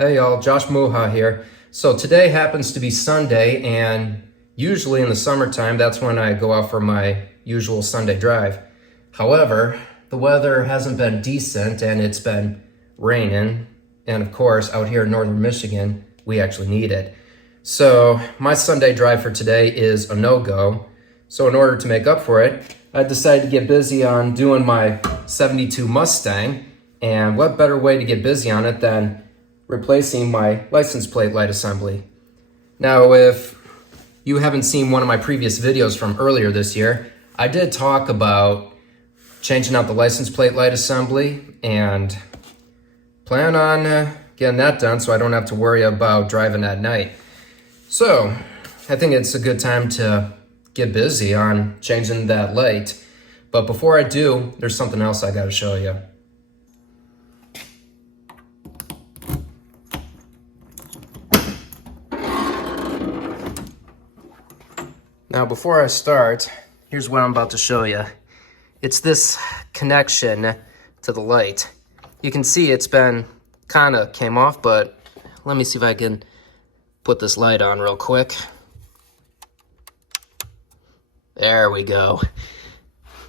Hey y'all, Josh Moha here. So today happens to be Sunday, and usually in the summertime, that's when I go out for my usual Sunday drive. However, the weather hasn't been decent and it's been raining. And of course, out here in northern Michigan, we actually need it. So my Sunday drive for today is a no-go. So in order to make up for it, I decided to get busy on doing my 72 Mustang. And what better way to get busy on it than replacing my license plate light assembly. Now, if you haven't seen one of my previous videos from earlier this year, I did talk about changing out the license plate light assembly and plan on getting that done so I don't have to worry about driving at night. So I think it's a good time to get busy on changing that light. But before I do, there's something else I gotta show you. Now, before I start, here's what I'm about to show you. It's this connection to the light. You can see it's been kind of came off, but let me see if I can put this light on real quick. There we go.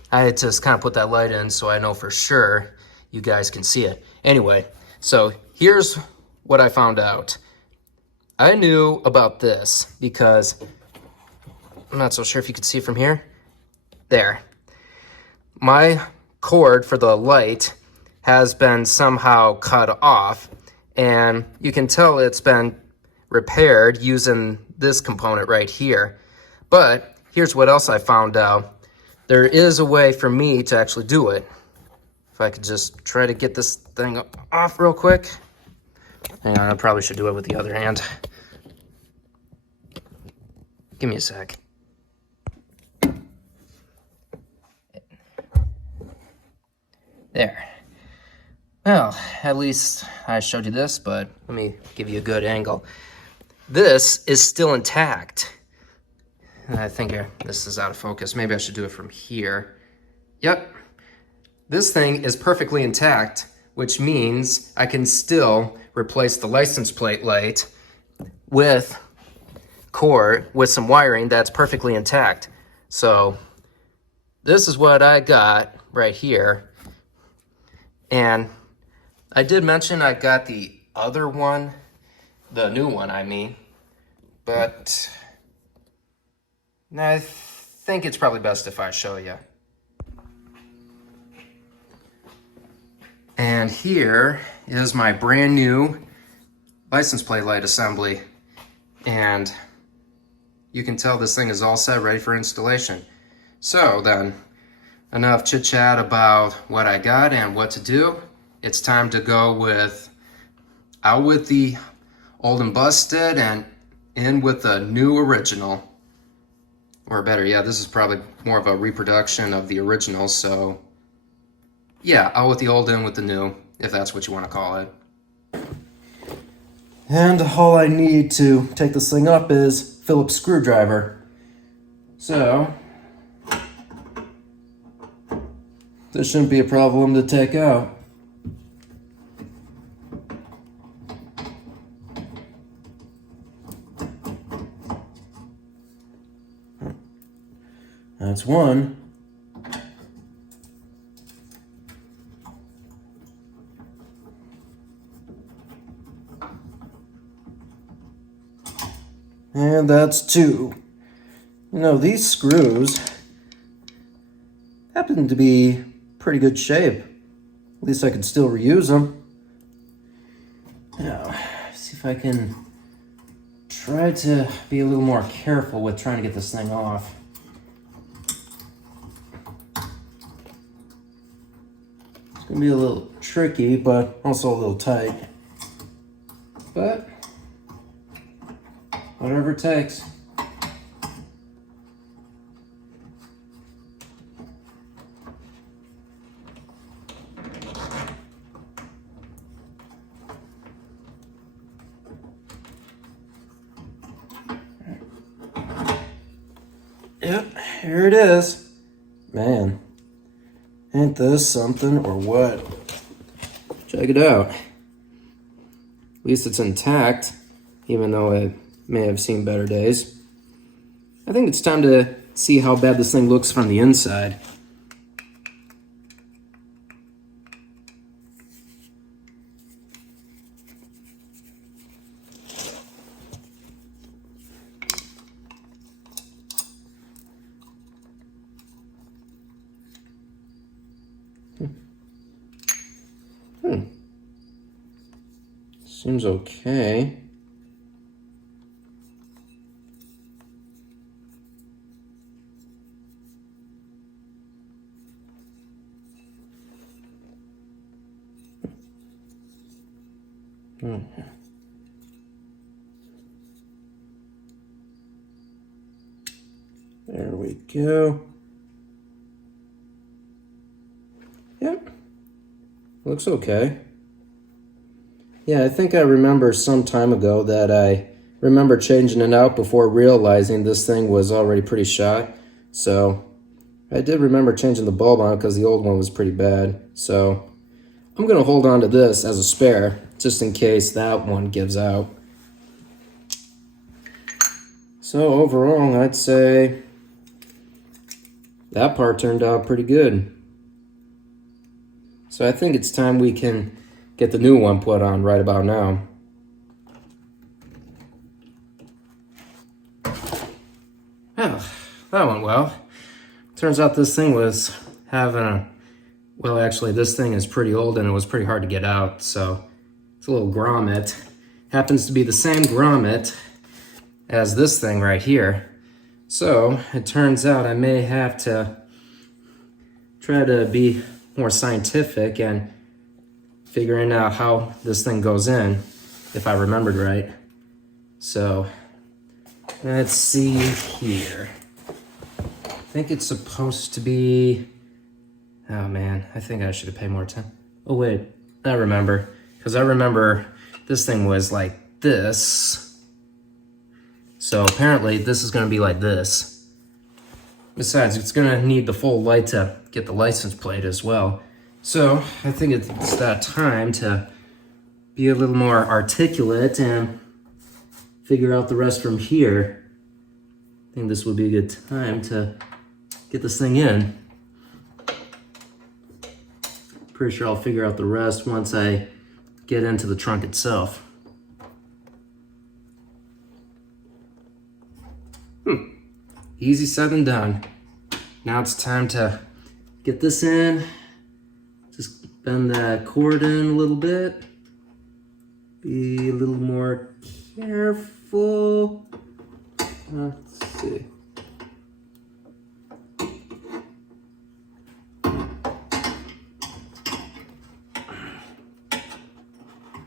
I had to just kind of put that light in so I know for sure you guys can see it. Anyway, so here's what I found out. I knew about this because I'm not so sure if you can see it from here. There. My cord for the light has been somehow cut off, and you can tell it's been repaired using this component right here. But here's what else I found out. There is a way for me to actually do it. If I could just try to get this thing off real quick. Hang on, I probably should do it with the other hand. Give me a sec. There. Well, at least I showed you this, but let me give you a good angle. This is still intact. I think this is out of focus. Maybe I should do it from here. Yep. This thing is perfectly intact, which means I can still replace the license plate light with cord, with some wiring that's perfectly intact. So this is what I got right here. And I did mention I got the other one, the new one, I mean, but I think it's probably best if I show you. And here is my brand new license plate light assembly. And you can tell this thing is all set, ready for installation. So then, enough chit chat about what I got and what to do. It's time to go out with the old and busted and in with the new original. Or better, yeah, this is probably more of a reproduction of the original, so yeah, out with the old, in with the new, if that's what you want to call it. And all I need to take this thing up is Phillips screwdriver. So this shouldn't be a problem to take out. That's one. And that's two. You know, these screws happen to be pretty good shape. At least I can still reuse them. Now, see if I can try to be a little more careful with trying to get this thing off. It's gonna be a little tricky, but also a little tight. But whatever it takes. Yep, here it is. Man, ain't this something or what? Check it out. At least it's intact, even though it may have seen better days. I think it's time to see how bad this thing looks from the inside. Seems okay. There we go. Yep. Looks okay. Yeah, I think I remember some time ago that I remember changing it out before realizing this thing was already pretty shot. So I did remember changing the bulb on it because the old one was pretty bad. So I'm going to hold on to this as a spare just in case that one gives out. So overall, I'd say that part turned out pretty good. So I think it's time we can get the new one put on right about now. Oh, that went well. Turns out this thing was having a... Well, actually, this thing is pretty old and it was pretty hard to get out, so it's a little grommet. Happens to be the same grommet as this thing right here. So it turns out I may have to try to be more scientific and figuring out how this thing goes in, if I remembered right. So let's see here. I think it's supposed to be... Oh man, I think I should have paid more attention. Oh wait, I remember. Because I remember this thing was like this. So apparently this is going to be like this. Besides, it's going to need the full light to get the license plate as well. So I think it's that time to be a little more articulate and figure out the rest from here. I think this would be a good time to get this thing in. Pretty sure I'll figure out the rest once I get into the trunk itself. Easy said than done. Now it's time to get this in. Just bend that cord in a little bit. Be a little more careful. Let's see.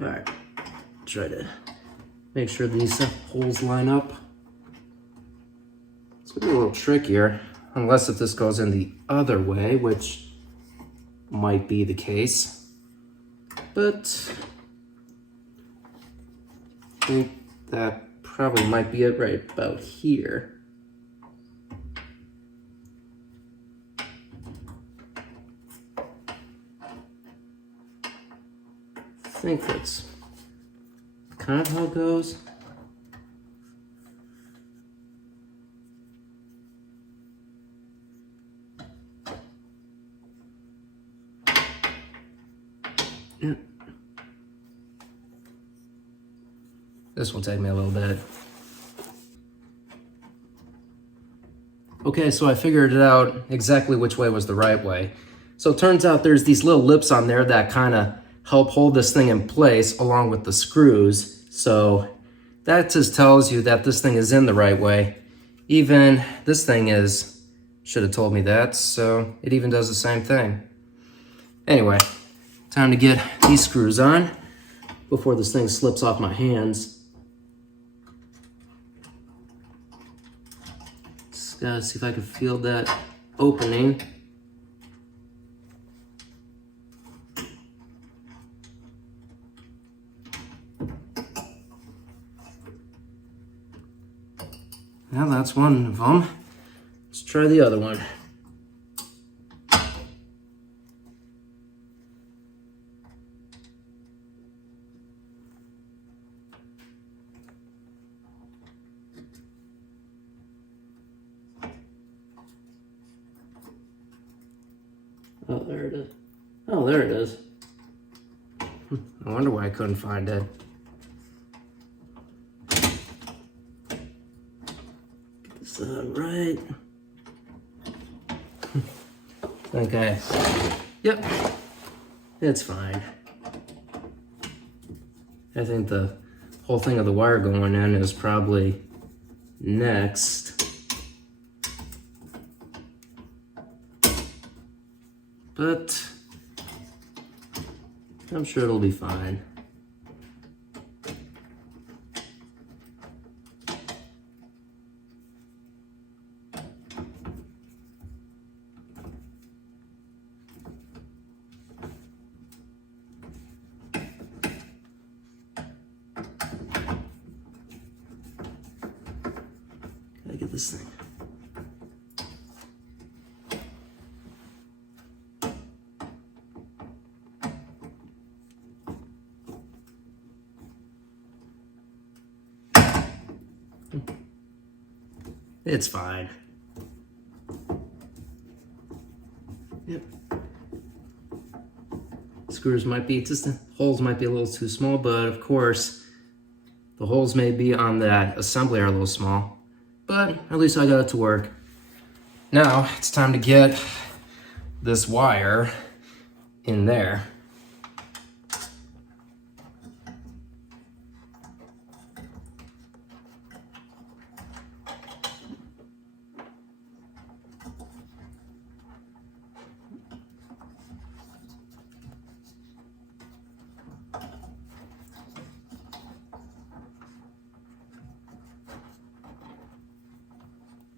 Alright, try to make sure these holes line up. It's gonna be a little trickier, unless if this goes in the other way, which might be the case. But I think that probably might be it right about here. I think that's kind of how it goes. Yeah. This will take me a little bit. Okay, so I figured it out exactly which way was the right way. So it turns out there's these little lips on there that kind of help hold this thing in place along with the screws. So that just tells you that this thing is in the right way. Even this thing should have told me that, so it even does the same thing. Anyway, time to get these screws on before this thing slips off my hands. Just gotta see if I can feel that opening. Well, that's one of them. Let's try the other one. Oh, there it is. Oh, there it is. I wonder why I couldn't find it. Get this out right. Okay. Yep. It's fine. I think the whole thing of the wire going in is probably next. But I'm sure it'll be fine. Gotta get this thing. It's fine. Yep. Screws might be, just the holes might be a little too small, but of course, the holes may be on that assembly are a little small, but at least I got it to work. Now, it's time to get this wire in there.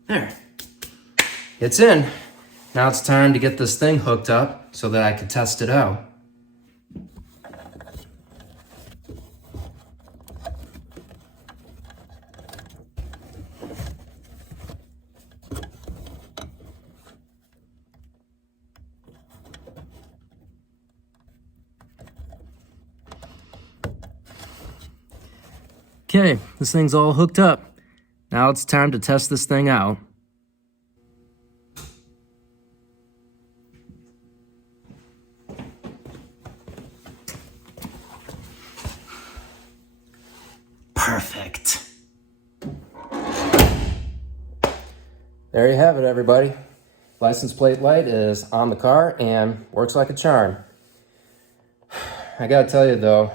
There. It's in. Now it's time to get this thing hooked up so that I can test it out. Okay, this thing's all hooked up. Now it's time to test this thing out. Perfect. There you have it, everybody. License plate light is on the car and works like a charm. I gotta tell you though,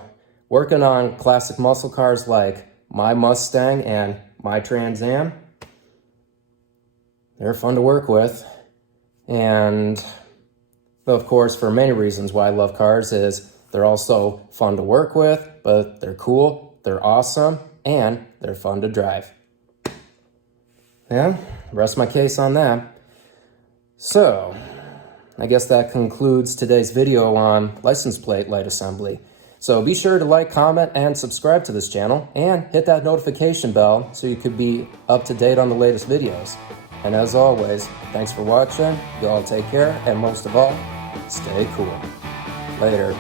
working on classic muscle cars like my Mustang and my Trans Am, they're fun to work with. And of course, for many reasons why I love cars is they're also fun to work with, but they're cool, they're awesome, and they're fun to drive. Yeah, rest my case on that. So, I guess that concludes today's video on license plate light assembly. So be sure to like, comment, and subscribe to this channel, and hit that notification bell so you could be up to date on the latest videos. And as always, thanks for watching, you all take care, and most of all, stay cool. Later.